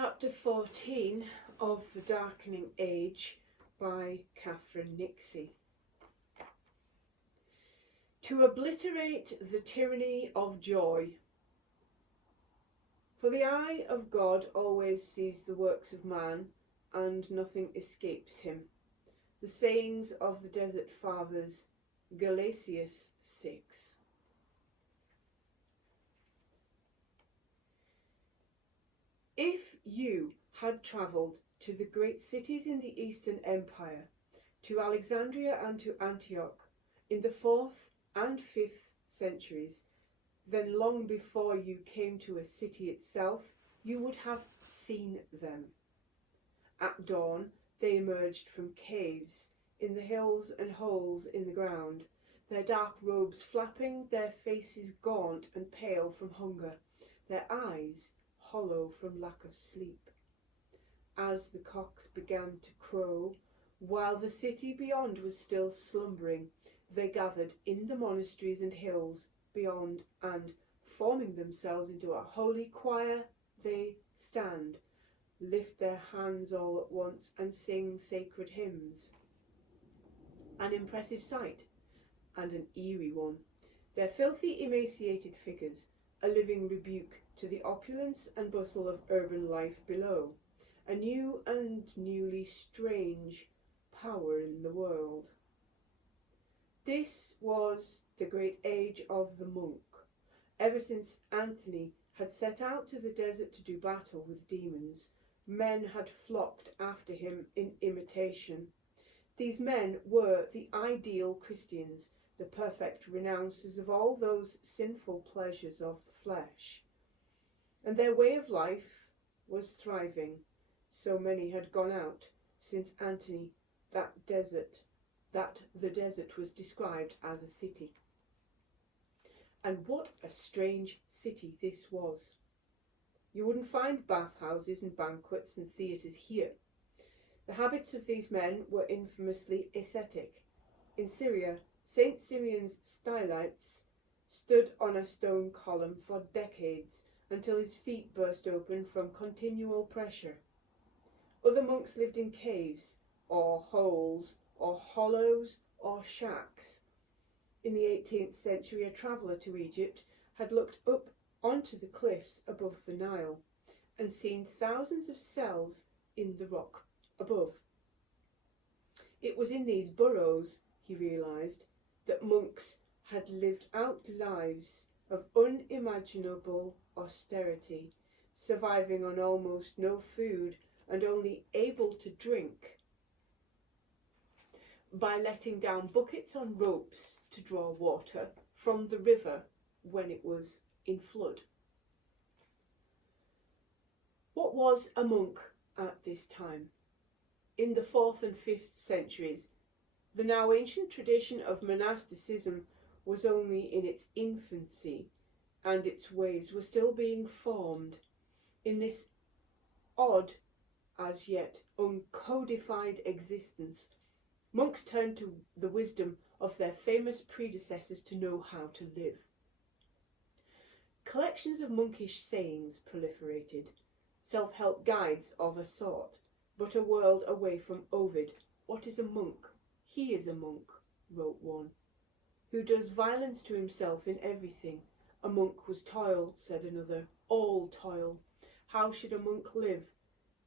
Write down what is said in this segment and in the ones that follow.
Chapter 14 of The Darkening Age by Catherine Nixey. To obliterate the tyranny of joy. For the eye of God always sees the works of man, and nothing escapes him. The sayings of the Desert Fathers, Galatians 6. If you had travelled to the great cities in the Eastern Empire, to Alexandria and to Antioch, in the 4th and 5th centuries, then long before you came to a city itself, you would have seen them. At dawn, they emerged from caves in the hills and holes in the ground, their dark robes flapping, their faces gaunt and pale from hunger, their eyes hollow from lack of sleep. As the cocks began to crow, while the city beyond was still slumbering, they gathered in the monasteries and hills beyond, and, forming themselves into a holy choir, they stand, lift their hands all at once, and sing sacred hymns. An impressive sight, and an eerie one. Their filthy, emaciated figures, a living rebuke to the opulence and bustle of urban life below, a new and newly strange power in the world. This was the great age of the monk. Ever since Antony had set out to the desert to do battle with demons, men had flocked after him in imitation. These men were the ideal Christians, the perfect renouncers of all those sinful pleasures of the flesh. And their way of life was thriving. So many had gone out since Antony that the desert was described as a city. And what a strange city this was. You wouldn't find bathhouses and banquets and theatres here. The habits of these men were infamously ascetic. In Syria, St. Syrian's Stylites stood on a stone column for decades until his feet burst open from continual pressure. Other monks lived in caves, or holes, or hollows, or shacks. In the 18th century, a traveller to Egypt had looked up onto the cliffs above the Nile and seen thousands of cells in the rock above. It was in these burrows, he realised, that monks had lived out lives of unimaginable austerity, surviving on almost no food and only able to drink by letting down buckets on ropes to draw water from the river when it was in flood. What was a monk at this time? In the 4th and 5th centuries, the now ancient tradition of monasticism was only in its infancy, and its ways were still being formed. In this odd, as yet uncodified existence, monks turned to the wisdom of their famous predecessors to know how to live. Collections of monkish sayings proliferated, self-help guides of a sort, but a world away from Ovid. What is a monk? He is a monk, wrote one, who does violence to himself in everything. A monk was toil, said another, all toil. How should a monk live?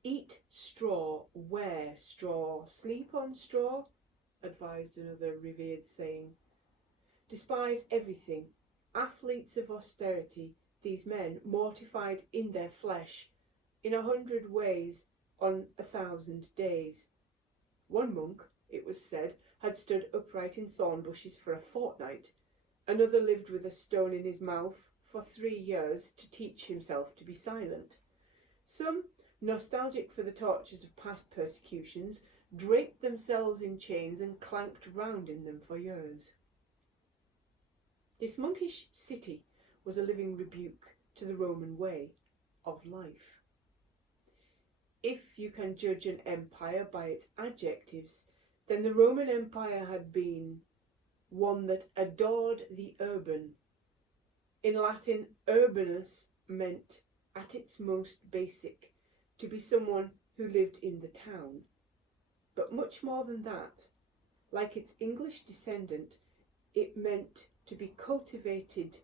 Eat straw, wear straw, sleep on straw, advised another revered saying. Despise everything. Athletes of austerity, these men, mortified in their flesh, in 100 ways on 1,000 days. One monk, it was said, had stood upright in thorn bushes for a fortnight. Another lived with a stone in his mouth for 3 years to teach himself to be silent. Some, nostalgic for the tortures of past persecutions, draped themselves in chains and clanked round in them for years. This monkish city was a living rebuke to the Roman way of life. If you can judge an empire by its adjectives, then the Roman Empire had been one that adored the urban. In Latin, urbanus meant, at its most basic, to be someone who lived in the town. But much more than that, like its English descendant, it meant to be cultivated,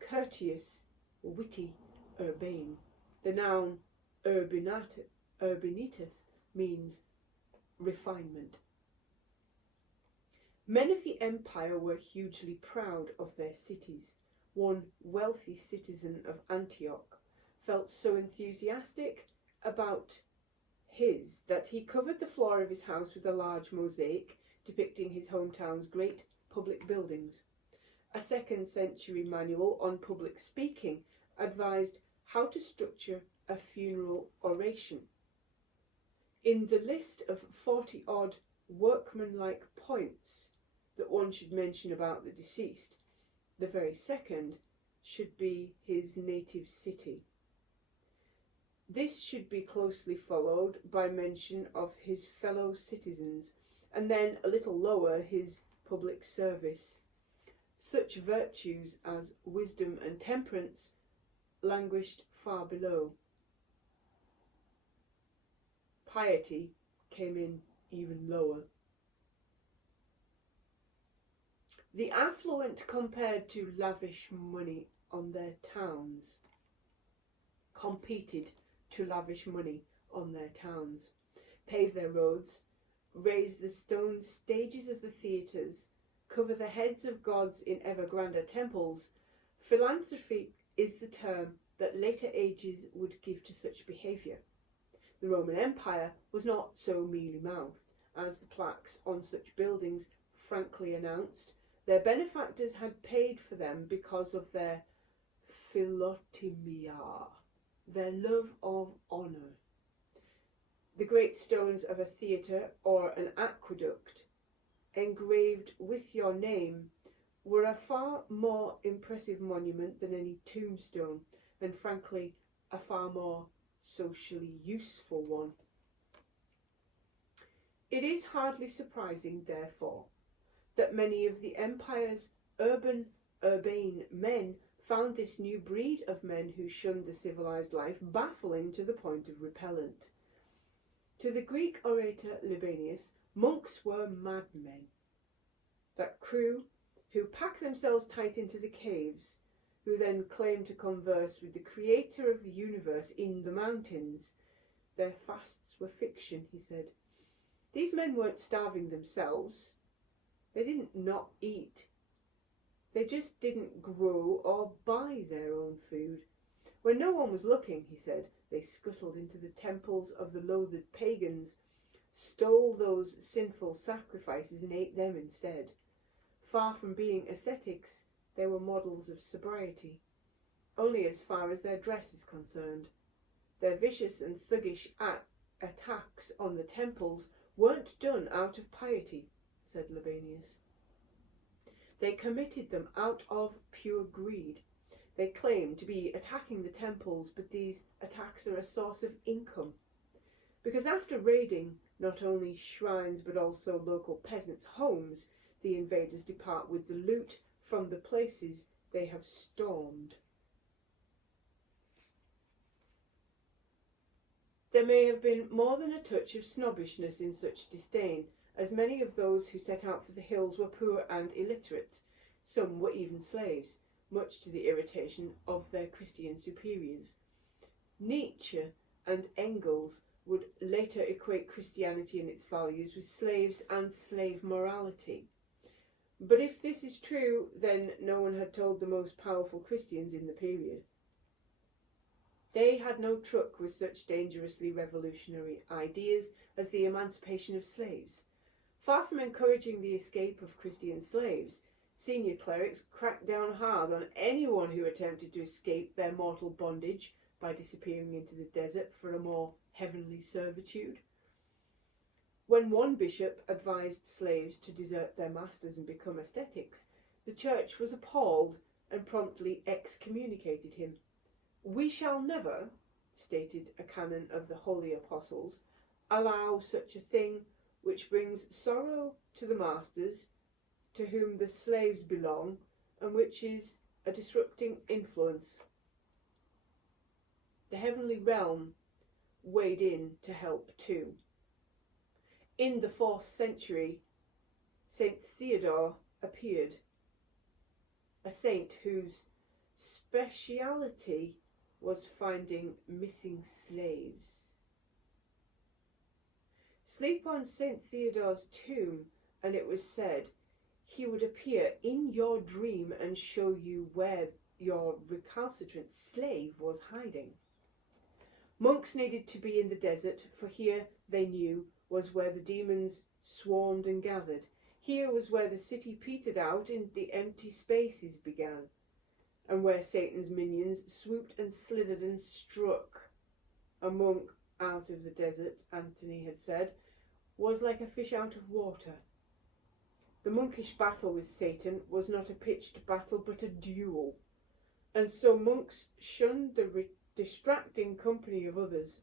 courteous, witty, urbane. The noun urbanitas means refinement. Men of the empire were hugely proud of their cities. One wealthy citizen of Antioch felt so enthusiastic about his that he covered the floor of his house with a large mosaic depicting his hometown's great public buildings. A 2nd century manual on public speaking advised how to structure a funeral oration. In the list of 40-odd workmanlike points that one should mention about the deceased, the very second should be his native city. This should be closely followed by mention of his fellow citizens, and then a little lower his public service. Such virtues as wisdom and temperance languished far below. Piety came in even lower. The affluent compared to lavish money on their towns, competed to lavish money on their towns, pave their roads, raise the stone stages of the theatres, cover the heads of gods in ever grander temples. Philanthropy is the term that later ages would give to such behaviour. The Roman Empire was not so mealy-mouthed, as the plaques on such buildings frankly announced. Their benefactors had paid for them because of their philotimia, their love of honour. The great stones of a theatre or an aqueduct, engraved with your name, were a far more impressive monument than any tombstone, and frankly a far more socially useful one. It is hardly surprising, therefore, that many of the empire's urbane men found this new breed of men who shunned the civilized life baffling to the point of repellent. To the Greek orator Libanius, monks were madmen. That crew who pack themselves tight into the caves, who then claim to converse with the creator of the universe in the mountains. Their fasts were fiction, he said. These men weren't starving themselves. They didn't not eat. They just didn't grow or buy their own food. When no one was looking, he said, they scuttled into the temples of the loathed pagans, stole those sinful sacrifices and ate them instead. Far from being ascetics, they were models of sobriety, only as far as their dress is concerned. Their vicious and thuggish attacks on the temples weren't done out of piety, said Libanius. They committed them out of pure greed. They claim to be attacking the temples, but these attacks are a source of income. Because after raiding not only shrines but also local peasants' homes, the invaders depart with the loot from the places they have stormed. There may have been more than a touch of snobbishness in such disdain, as many of those who set out for the hills were poor and illiterate. Some were even slaves, much to the irritation of their Christian superiors. Nietzsche and Engels would later equate Christianity and its values with slaves and slave morality. But if this is true, then no one had told the most powerful Christians in the period. They had no truck with such dangerously revolutionary ideas as the emancipation of slaves. Far from encouraging the escape of Christian slaves, senior clerics cracked down hard on anyone who attempted to escape their mortal bondage by disappearing into the desert for a more heavenly servitude. When one bishop advised slaves to desert their masters and become ascetics, the church was appalled and promptly excommunicated him. "We shall never," stated a canon of the Holy Apostles, "allow such a thing which brings sorrow to the masters to whom the slaves belong, and which is a disrupting influence." The heavenly realm weighed in to help too. In the 4th century, Saint Theodore appeared, a saint whose speciality was finding missing slaves. Sleep on Saint Theodore's tomb, and it was said, he would appear in your dream and show you where your recalcitrant slave was hiding. Monks needed to be in the desert, for here, they knew, was where the demons swarmed and gathered. Here was where the city petered out and the empty spaces began, and where Satan's minions swooped and slithered and struck. A monk out of the desert, Anthony had said, was like a fish out of water. The monkish battle with Satan was not a pitched battle but a duel, and so monks shunned the distracting company of others.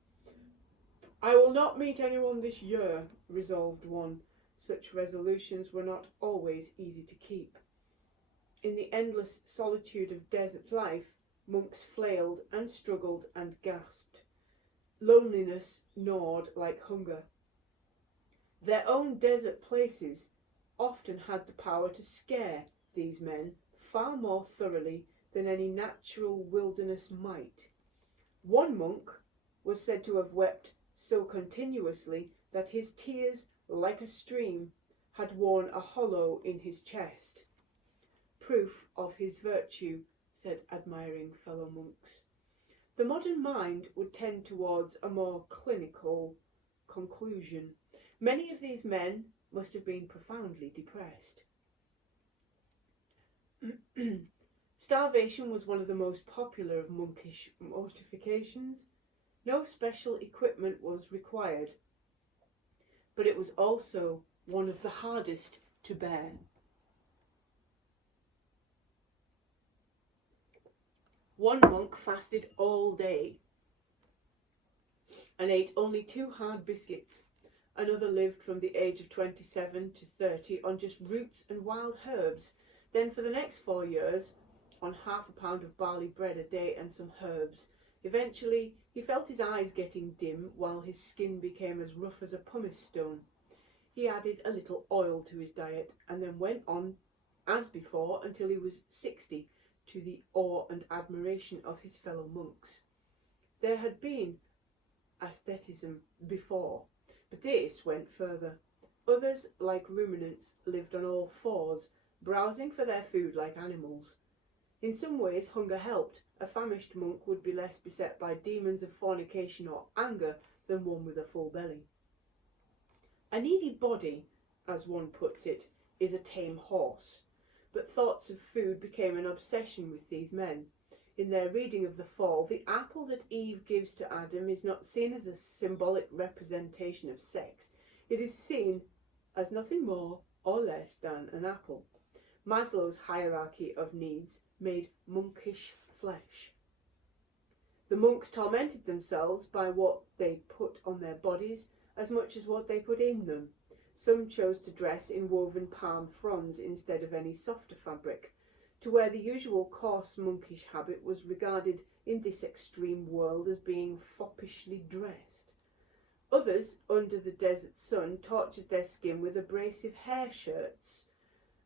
I will not meet anyone this year, resolved one. Such resolutions were not always easy to keep. In the endless solitude of desert life, monks flailed and struggled and gasped. Loneliness gnawed like hunger. Their own desert places often had the power to scare these men far more thoroughly than any natural wilderness might. One monk was said to have wept so continuously that his tears, like a stream, had worn a hollow in his chest. Proof of his virtue, said admiring fellow monks. The modern mind would tend towards a more clinical conclusion. Many of these men must have been profoundly depressed. Starvation was one of the most popular of monkish mortifications. No special equipment was required, but it was also one of the hardest to bear. One monk fasted all day and ate only 2 hard biscuits. Another lived from the age of 27 to 30 on just roots and wild herbs. Then for the next 4 years, on half a pound of barley bread a day and some herbs. Eventually, he felt his eyes getting dim while his skin became as rough as a pumice stone. He added a little oil to his diet and then went on as before until he was 60, to the awe and admiration of his fellow monks. There had been asceticism before, but this went further. Others, like ruminants, lived on all fours, browsing for their food like animals. In some ways, hunger helped. A famished monk would be less beset by demons of fornication or anger than one with a full belly. A needy body, as one puts it, is a tame horse. But thoughts of food became an obsession with these men. In their reading of the fall, the apple that Eve gives to Adam is not seen as a symbolic representation of sex. It is seen as nothing more or less than an apple. Maslow's hierarchy of needs made monkish flesh. The monks tormented themselves by what they put on their bodies as much as what they put in them. Some chose to dress in woven palm fronds instead of any softer fabric, to where the usual coarse monkish habit was regarded in this extreme world as being foppishly dressed. Others, under the desert sun, tortured their skin with abrasive hair shirts.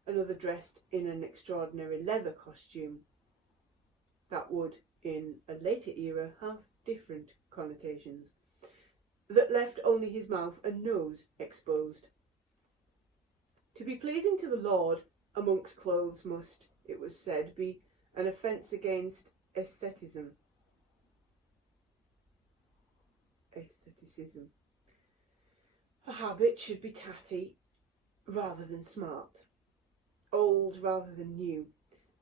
Another dressed in an extraordinary leather costume. That would, in a later era, have different connotations. That left only his mouth and nose exposed. To be pleasing to the Lord, a monk's clothes must, it was said, be an offence against aestheticism. A habit should be tatty rather than smart, old rather than new,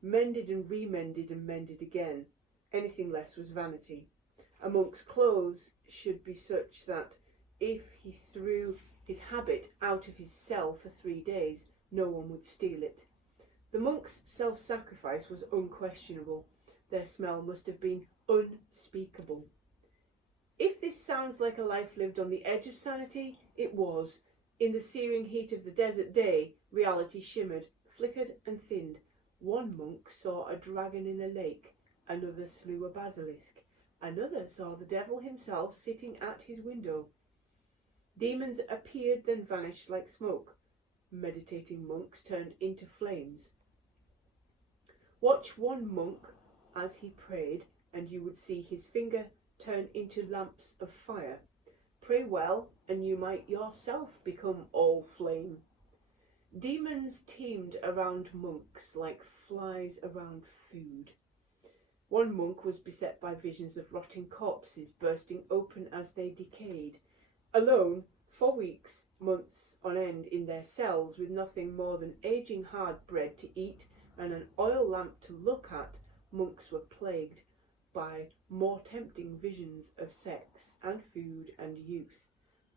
mended and remended and mended again. Anything less was vanity. A monk's clothes should be such that if he threw his habit out of his cell for 3 days, no one would steal it. The monks' self-sacrifice was unquestionable. Their smell must have been unspeakable. If this sounds like a life lived on the edge of sanity, it was. In the searing heat of the desert day, reality shimmered, flickered and thinned. One monk saw a dragon in a lake, another slew a basilisk. Another saw the devil himself sitting at his window. Demons appeared, then vanished like smoke. Meditating monks turned into flames. Watch one monk as he prayed, and you would see his finger turn into lamps of fire. Pray well, and you might yourself become all flame. Demons teemed around monks like flies around food. One monk was beset by visions of rotting corpses bursting open as they decayed. Alone, for weeks, months on end in their cells, with nothing more than aging hard bread to eat and an oil lamp to look at, monks were plagued by more tempting visions of sex and food and youth.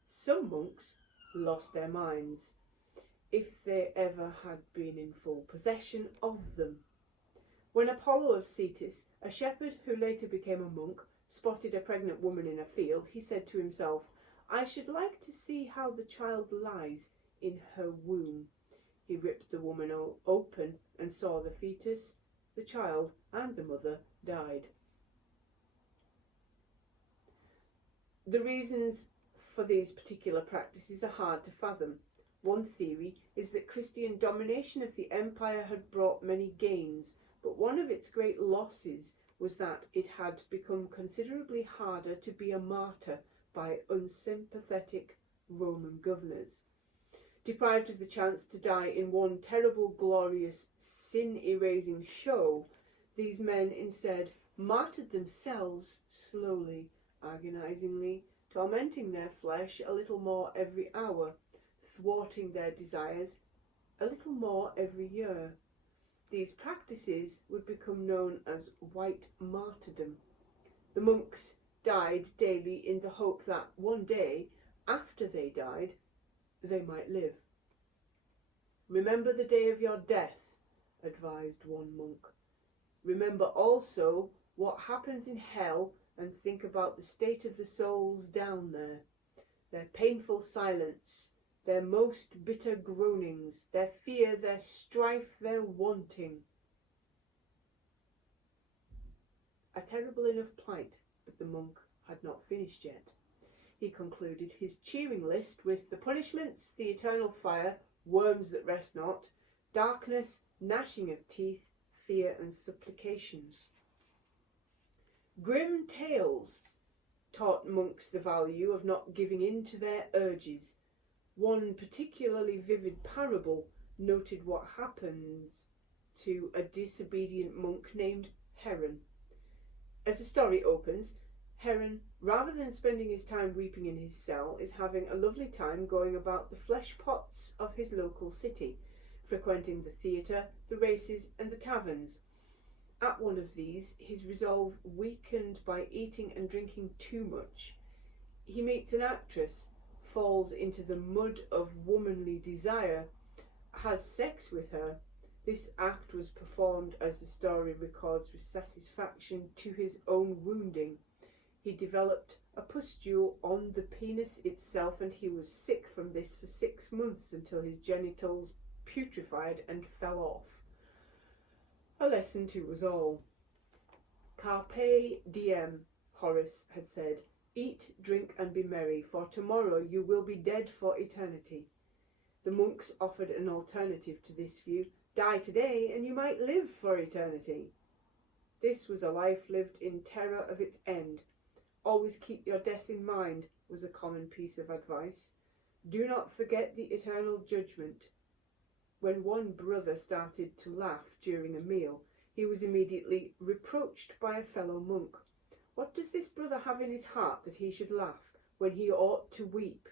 Some monks lost their minds, if they ever had been in full possession of them. When Apollo of Cetus, a shepherd who later became a monk, spotted a pregnant woman in a field, he said to himself, "I should like to see how the child lies in her womb." He ripped the woman open and saw the fetus, the child, and the mother died. The reasons for these particular practices are hard to fathom. One theory is that Christian domination of the empire had brought many gains, but one of its great losses was that it had become considerably harder to be a martyr by unsympathetic Roman governors. Deprived of the chance to die in one terrible, glorious, sin-erasing show, these men instead martyred themselves slowly, agonizingly, tormenting their flesh a little more every hour, thwarting their desires a little more every year. These practices would become known as white martyrdom. The monks died daily in the hope that one day, after they died, they might live. "Remember the day of your death," advised one monk. "Remember also what happens in hell, and think about the state of the souls down there, their painful silence, their most bitter groanings, their fear, their strife, their wanting." A terrible enough plight, but the monk had not finished yet. He concluded his cheering list with the punishments, the eternal fire, worms that rest not, darkness, gnashing of teeth, fear and supplications. Grim tales taught monks the value of not giving in to their urges. One particularly vivid parable noted what happens to a disobedient monk named Heron. As the story opens, Heron, rather than spending his time weeping in his cell, is having a lovely time going about the flesh pots of his local city, frequenting the theatre, the races and the taverns. At one of these, his resolve weakened by eating and drinking too much. He meets an actress, falls into the mud of womanly desire, has sex with her. This act was performed, as the story records, with satisfaction to his own wounding. He developed a pustule on the penis itself, and he was sick from this for 6 months until his genitals putrefied and fell off. A lesson to us all. Carpe diem, Horace had said. Eat, drink and be merry, for tomorrow you will be dead for eternity. The monks offered an alternative to this view. Die today and you might live for eternity. This was a life lived in terror of its end. Always keep your death in mind was a common piece of advice. Do not forget the eternal judgment. When one brother started to laugh during a meal, he was immediately reproached by a fellow monk. What does this brother have in his heart that he should laugh when he ought to weep?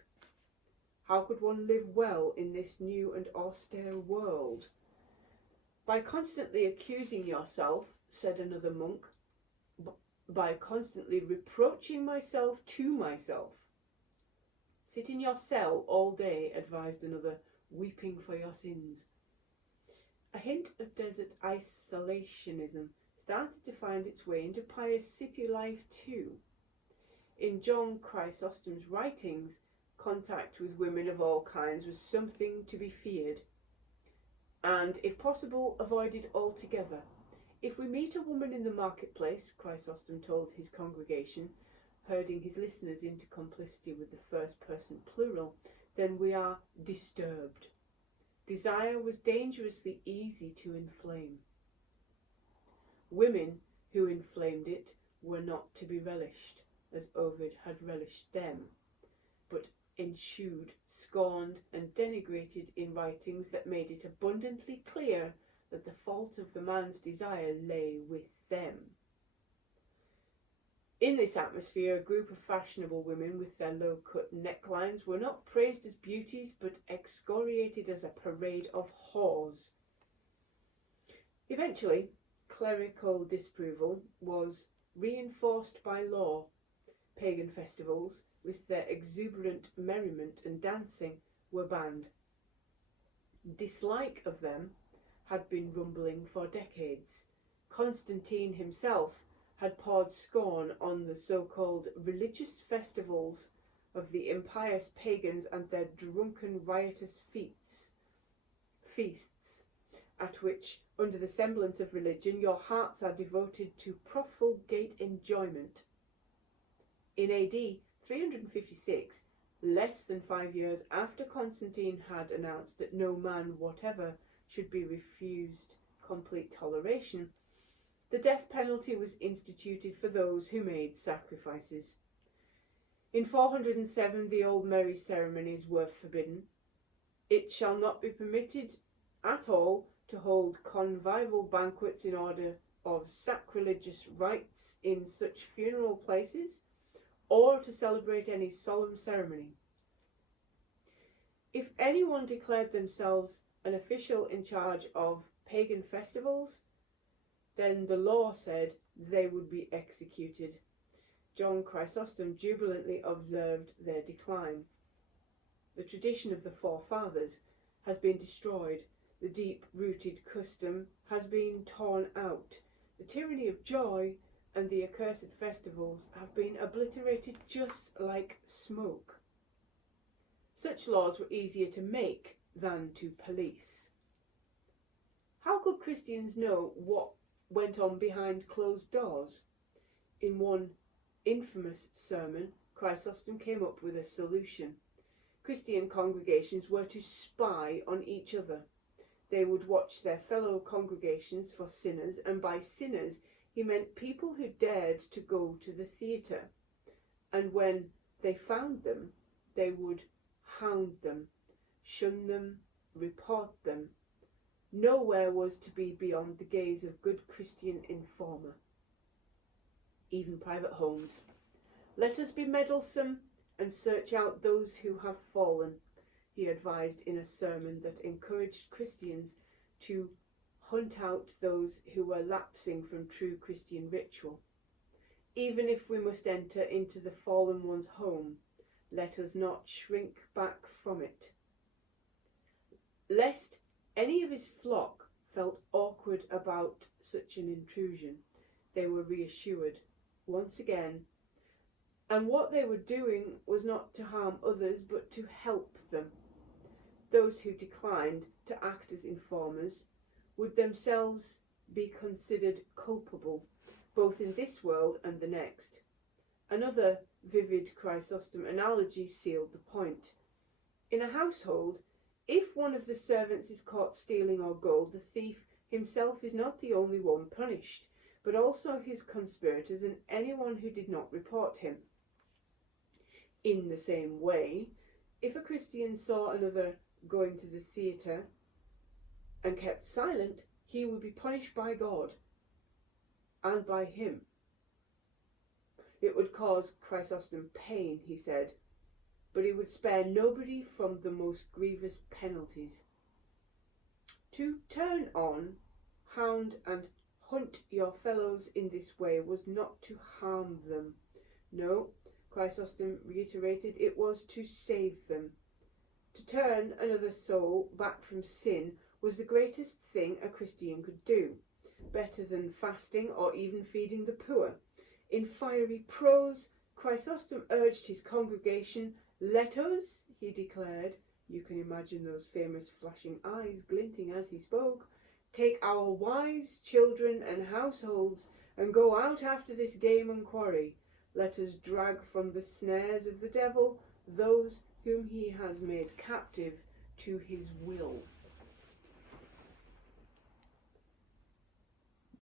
How could one live well in this new and austere world? By constantly accusing yourself, said another monk, by constantly reproaching myself to myself. Sit in your cell all day, advised another, weeping for your sins. A hint of desert isolationism started to find its way into pious city life too. In John Chrysostom's writings, contact with women of all kinds was something to be feared, and, if possible, avoided altogether. If we meet a woman in the marketplace, Chrysostom told his congregation, herding his listeners into complicity with the first person plural, then we are disturbed. Desire was dangerously easy to inflame. Women who inflamed it were not to be relished, as Ovid had relished them, but eschewed, scorned, and denigrated in writings that made it abundantly clear that the fault of the man's desire lay with them. In this atmosphere, a group of fashionable women with their low-cut necklines were not praised as beauties, but excoriated as a parade of whores. Eventually, clerical disapproval was reinforced by law. Pagan festivals, with their exuberant merriment and dancing, were banned. Dislike of them had been rumbling for decades. Constantine himself had poured scorn on the so-called religious festivals of the impious pagans and their drunken riotous feasts, at which, under the semblance of religion, your hearts are devoted to profligate enjoyment. In AD 356, less than 5 years after Constantine had announced that no man whatever should be refused complete toleration, the death penalty was instituted for those who made sacrifices. In 407 the old merry ceremonies were forbidden. It shall not be permitted at all to hold convivial banquets in order of sacrilegious rites in such funeral places, or to celebrate any solemn ceremony. If anyone declared themselves an official in charge of pagan festivals, then the law said they would be executed. John Chrysostom jubilantly observed their decline. The tradition of the forefathers has been destroyed. The deep-rooted custom has been torn out. The tyranny of joy and the accursed festivals have been obliterated just like smoke. Such laws were easier to make than to police. How could Christians know what went on behind closed doors? In one infamous sermon, Chrysostom came up with a solution. Christian congregations were to spy on each other. They would watch their fellow congregations for sinners, and by sinners he meant people who dared to go to the theatre. And when they found them, they would hound them, shun them, report them. Nowhere was to be beyond the gaze of good Christian informer. Even private homes. Let us be meddlesome and search out those who have fallen, he advised in a sermon that encouraged Christians to hunt out those who were lapsing from true Christian ritual. Even if we must enter into the fallen one's home, let us not shrink back from it. Lest any of his flock felt awkward about such an intrusion, they were reassured once again, and what they were doing was not to harm others but to help them. Those who declined to act as informers would themselves be considered culpable, both in this world and the next. Another vivid Chrysostom analogy sealed the point. In a household, if one of the servants is caught stealing or gold, the thief himself is not the only one punished, but also his conspirators and anyone who did not report him. In the same way, if a Christian saw another going to the theatre and kept silent, he would be punished by God and by him. It would cause Chrysostom pain, he said, but he would spare nobody from the most grievous penalties. To turn on, hound and hunt your fellows in this way was not to harm them. No, Chrysostom reiterated, it was to save them. To turn another soul back from sin was the greatest thing a Christian could do, better than fasting or even feeding the poor. In fiery prose, Chrysostom urged his congregation, "Let us," he declared, you can imagine those famous flashing eyes glinting as he spoke, Take our wives, children, and households, and go out after this game and quarry. Let us drag from the snares of the devil those whom he has made captive to his will.